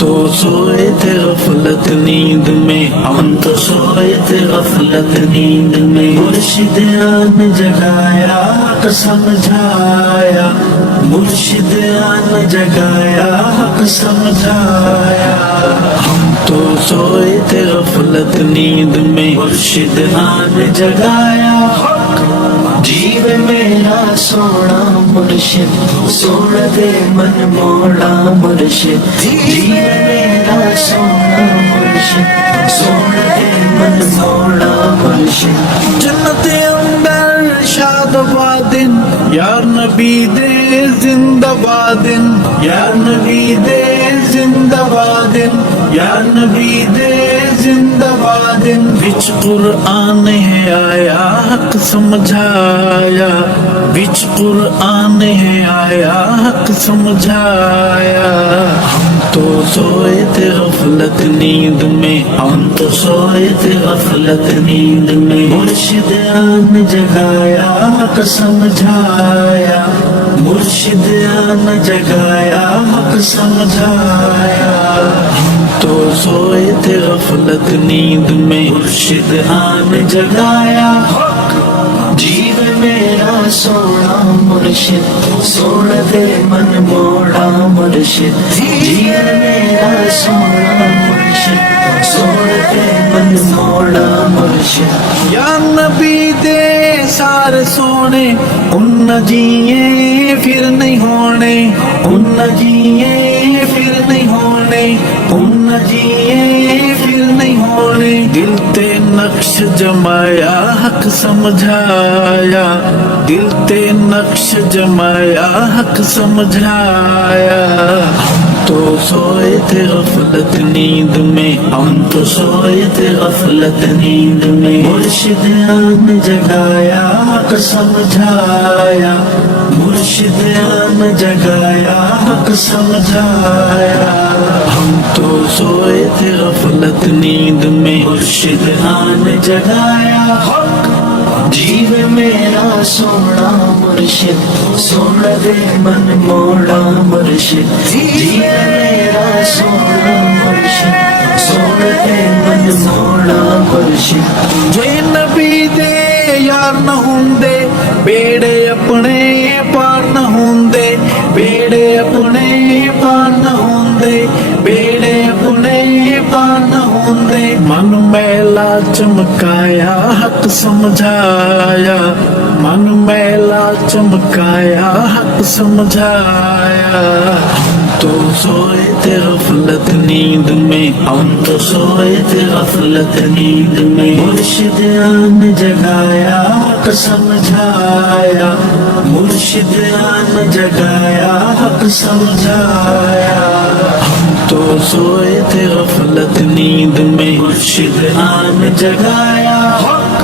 تو سوئے تھے غفلت نیند میں، ہم تو سوئے تھے غفلت نیند میں، مرشد آن جگایا حق سمجھایا، مرشد آن جگایا حق سمجھایا، ہم تو سوئے تھے غفلت نیند میں، مرشد آن جگایا حق جیو میرا سونا مرشد، سوڑ دے من موڑا مرشد، جیو میرا سونا مرشد، سوڑ دے من موڑا مرشد، جنت اندر شاد بادن یار نبی دے زندہ بادن، یار نبی دے زندہ بادن، یار نبی دے زندہ بادن، بچ قرآن ہے آیا حق سمجھایا، بچ قرآن ہے آیا حق سمجھایا، ہم تو سوئے تھے غفلت نیند میں، ہم تو سوئے تھے غفلت نیند میں، مرشد آن جگایا حق سمجھایا، مرشد آن جگایا حق سمجھایا، ہم تو سوئے تھے غفلت نیند میں، مرشد آن جگایا حق جیو میرا سونا مرشد، سوڑ دے من موڑا مرشد، جیو میرا سونا مرشد، سوڑ دے من موڑا مرشد، یا نبی دے سارے سونے ان نہ جیے پھر نہیں ہونے، ان نہ جیے پھر نہیں ہونے، ان نہ جیے پھر نہیں ہونے، دل تے نقش جمایا حق سمجھایا، دل تے نقش جمایا حق سمجھایا، ہم تو سوئے تھے غفلت نیند میں، ہم تو سوئے تھے غفلت نیند میں، مرشد آن جگایا حق سمجھایا، مرشد آن جگایا حق سمجھایا، ہم تو سوئے تھے غفلت نیند میں، مرشد آن جگایا حق جیو میرا سونا مرشد، سوڑ دے من موڑا مرشد، جیو میرا سونا مرشد، سوڑ دے من موڑا مرشد، جے نبی دے یار نہ ہوندے بیڑے اپنے پار نہ ہوندے، بیڑے اپنے پار نہ ہوندے، بیڑے اپنے پار نہ ہوندے، من میلا چمکایا حق سمجھایا، من میلا چمکایا حق سمجھایا، ہم تو سوئے تھے غفلت نیند میں، ہم تو سوئے تھے غفلت نیند میں، مرشد آن جگایا حق سمجھایا، مرشد آن جگایا حق سمجھایا، ہم تو سوئے تھے غفلت نیند میں، مرشد آن جگایا حق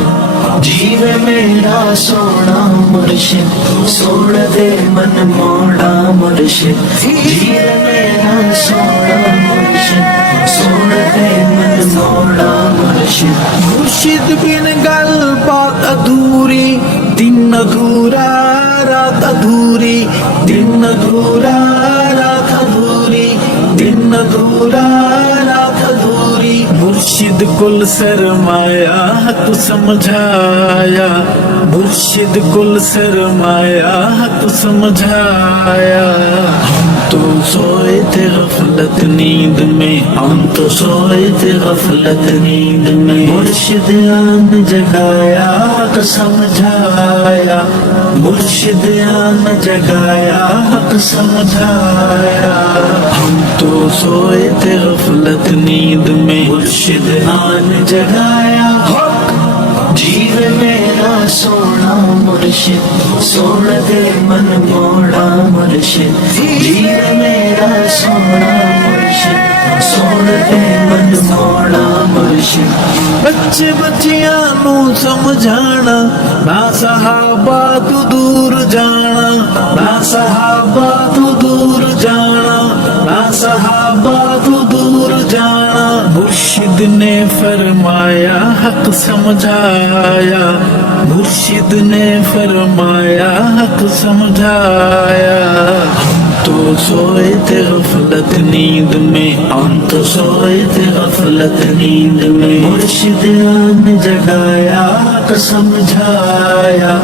جیو میرا سونا مرشد، سوڑ دے من موڑا مرشد، جیو میرا سونا مرشد، سوڑ دے من موڑا مرشد، مرشد بن گل بات ادھوری، دن ادھورا رات ادھوری، دن ادھورا رات ادھوری، دن ادھورا رات ادھوری، مرشد کل سرمایا حق سمجھایا، مرشد کل سرمایا حق سمجھایا، ہم تو سوئے تھے غفلت نیند میں، ہم تو سوئے تھے غفلت نیند میں، مرشد آن جگایا حق سمجھایا، مرشد آن جگایا حق سمجھایا، ہم تو سوئے تھے غفلت نیند میں، مرشد آن جگایا حق جیو میرا سونا مرشد، سوڑ دے من موڑا مرشد، جیو میرا سونا مرشد، سوڑ دے من موڑا مرشد، بچے بچیاں نو سمجھانا، نہ صحابہ تو دور جانا، نہ صحابہ تو دور جانا، نہ صحابہ تو دور جانا، مرشد نے فرمایا حق سمجھایا، مرشد نے فرمایا حق سمجھایا تو سوئے تھے غفلت نیند میں ہم تو سوئے تھے غفلت نیند میں مرشد آن جگایا حق سمجھایا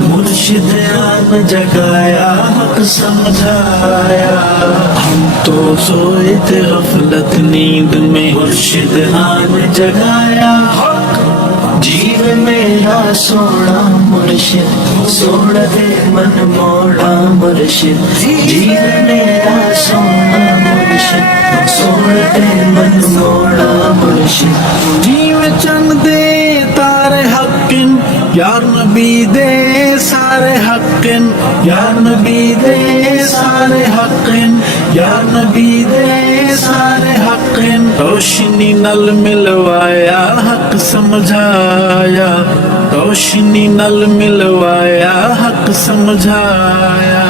مرشد آن جگایا حق سمجھایا ہم تو سوئے تھے غفلت نیند میں مرشد آن جگایا حق جیو میرا سونا مرشد سوڑ دے من موڑا مرشد جیو میرا سونا مرشد سوڑ دے من موڑا مرشد جیو چند دے تارے حقن یار نبی دے سارے حقن یار نبی دے سارے حقن یار نبی دے سارے حقن روشنی نل ملوایا حق سمجھایا روشنی نل ملوایا حق سمجھایا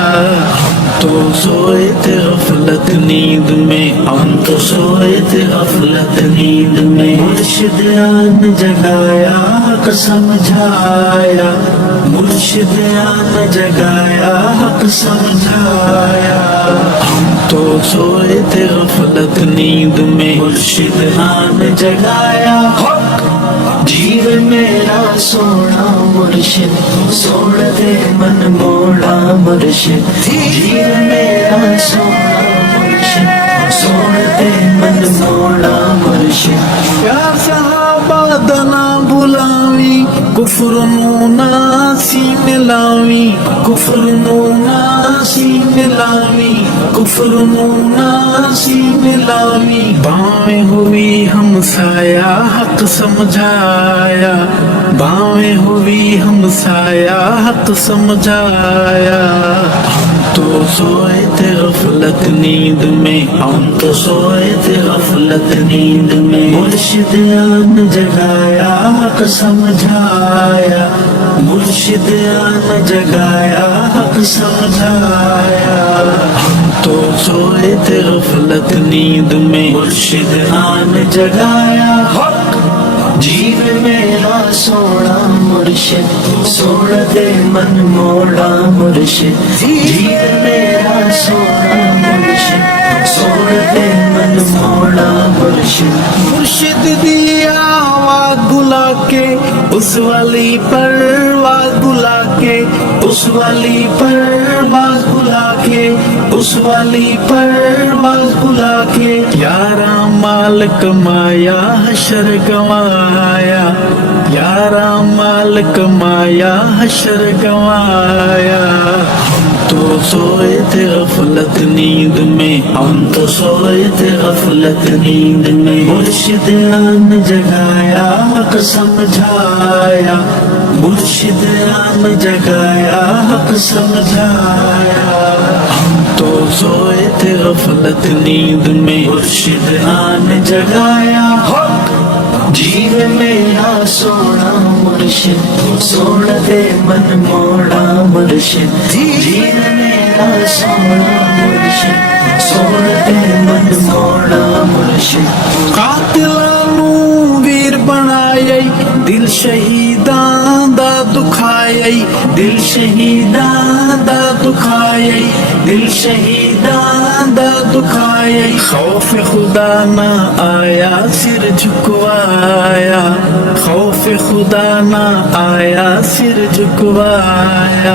تو سوئے تھے غفلت نیند میں ہم تو سوئے تھے غفلت نیند میں مرشد آن جگایا حق سمجھایا مرشد آن جگایا حق سمجھایا ہم تو سوئے تھے غفلت نیند میں مرشد آن جگایا حق جیو میرا سونا مرشد سوڑ دے من موڑا مرشد جیو میرا سونا مرشد سوڑ دے من موڑا مرشد یا صحابہ دنا بلاوی کفر نونا سی ملاوی کفر نونا سی ملاوی کفر نونا سی ملاوی بائیں ہوئی ہم سایہ حق سمجھایا بائیں ہوئی ہم سایہ حق سمجھایا ہم تو سوئے تھے غفلت نیند میں ہم تو سوئے تھے غفلت نیند میں مرشد آن جگایا حق سمجھایا مرشد آن جگایا حق سمجھایا ہم تو سوئے تھے غفلت نیند میں مرشد آن جگایا حق جیو میرا سونا مرشد سوڑ دے من موڑا مرشد جیو میرا سونا مرشد سوڑ دے من موڑا مرشد مرشد دیا آواز بلا کے اس والی پرواز بلا کے اس والی پرواز بلا کے اس والی پرواز بلا کے یارا مال کمایا حشر گوایا یارا مال کمایا حشر گوایا ہم تو سوئے تھے غفلت نیند میں ہم تو سوئے تھے غفلت نیند میں مرشد آن جگایا حق سمجھایا مرشد آن جگایا حق سمجھایا ہم تو سوئے تھے غفلت نیند میں مرشد آن جگایا حق جیو میرا سونا مرشد سوڑ دے من موڑا مرشد جیو میرا سونا مرشد سوڑ دے من موڑا مرشد قاتلانو ویر بنائے دل شہیداں دا دکھائے دل شہیداں دا دکھائے دل شہیداں دا دکھائے خوف خدا نہ آیا سر جھکوایا خوف خدا نہ آیا سر جھکوایا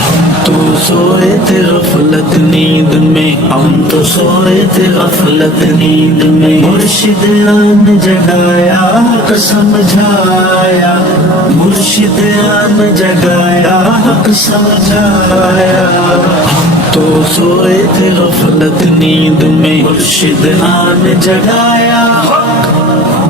ہم تو سوئے تھے غفلت نیند میں ہم تو سوئے تھے غفلت نیند میں مرشد آن جگایا حق سمجھایا مرشد آن جگایا حق سمجھایا ہم تو سوئے تھے غفلت نیند میں مرشد آن جگایا حق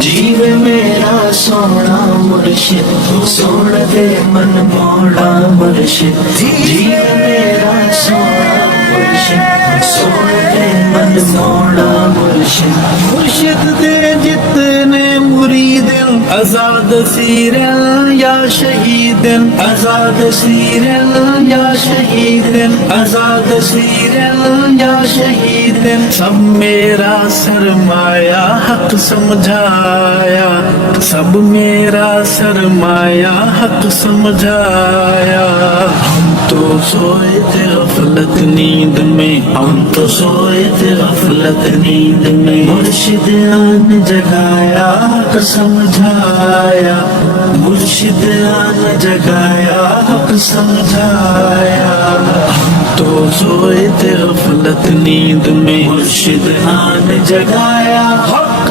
جیو میرا سونا مرشد سوڑ دے من موڑا مرشد جیو میرا سونا مرشد سوڑ دے من موڑا مرشد مرشد دے جتنے مرید آزاد سیرن یا شہیدن آزاد سیرن یا شہیدن آزاد سیرن یا شہیدن سب میرا سرمایہ حق سمجھایا سب میرا سرمایہ حق سمجھایا ہم تو سوئے تھے غفلت نیند میں ہم تو سوئے تھے غفلت نیند میں مرشد آن جگایا حق سمجھایا مرشد آن جگایا حق سمجھایا ہم تو سوئے تھے غفلت نیند میں مرشد آن جگایا حق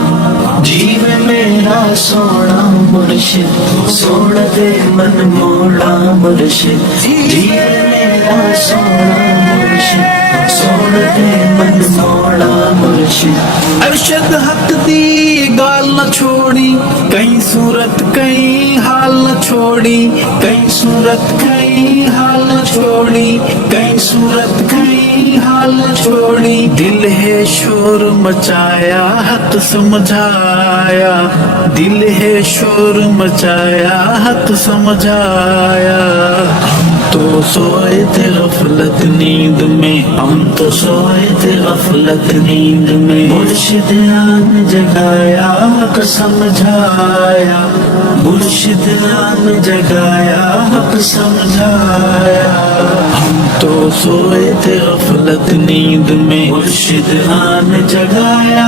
جیوے میرا سونا مرشد سوڑ دے من موڑا مرشد جیوے میرا سونا مرشد سوڑ دے من موڑا مرشد ارشد حق دی گال نہ چھوڑی کہیں صورت کہیں حال نہ چھوڑی کہیں صورت کہیں حال نہ چھوڑی کہیں صورت کہیں حال نہ چھوڑی دل ہے شور مچایا حق سمجھایا دل ہے شور مچایا حق سمجھایا ہم تو سوئے تھے غفلت نیند میں ہم تو سوئے تھے غفلت نیند میں مرشد آن جگایا حق سمجھایا مرشد آن جگایا حق سمجھایا ہم تو سوئے تھے غفلت نیند میں مرشد آن جگایا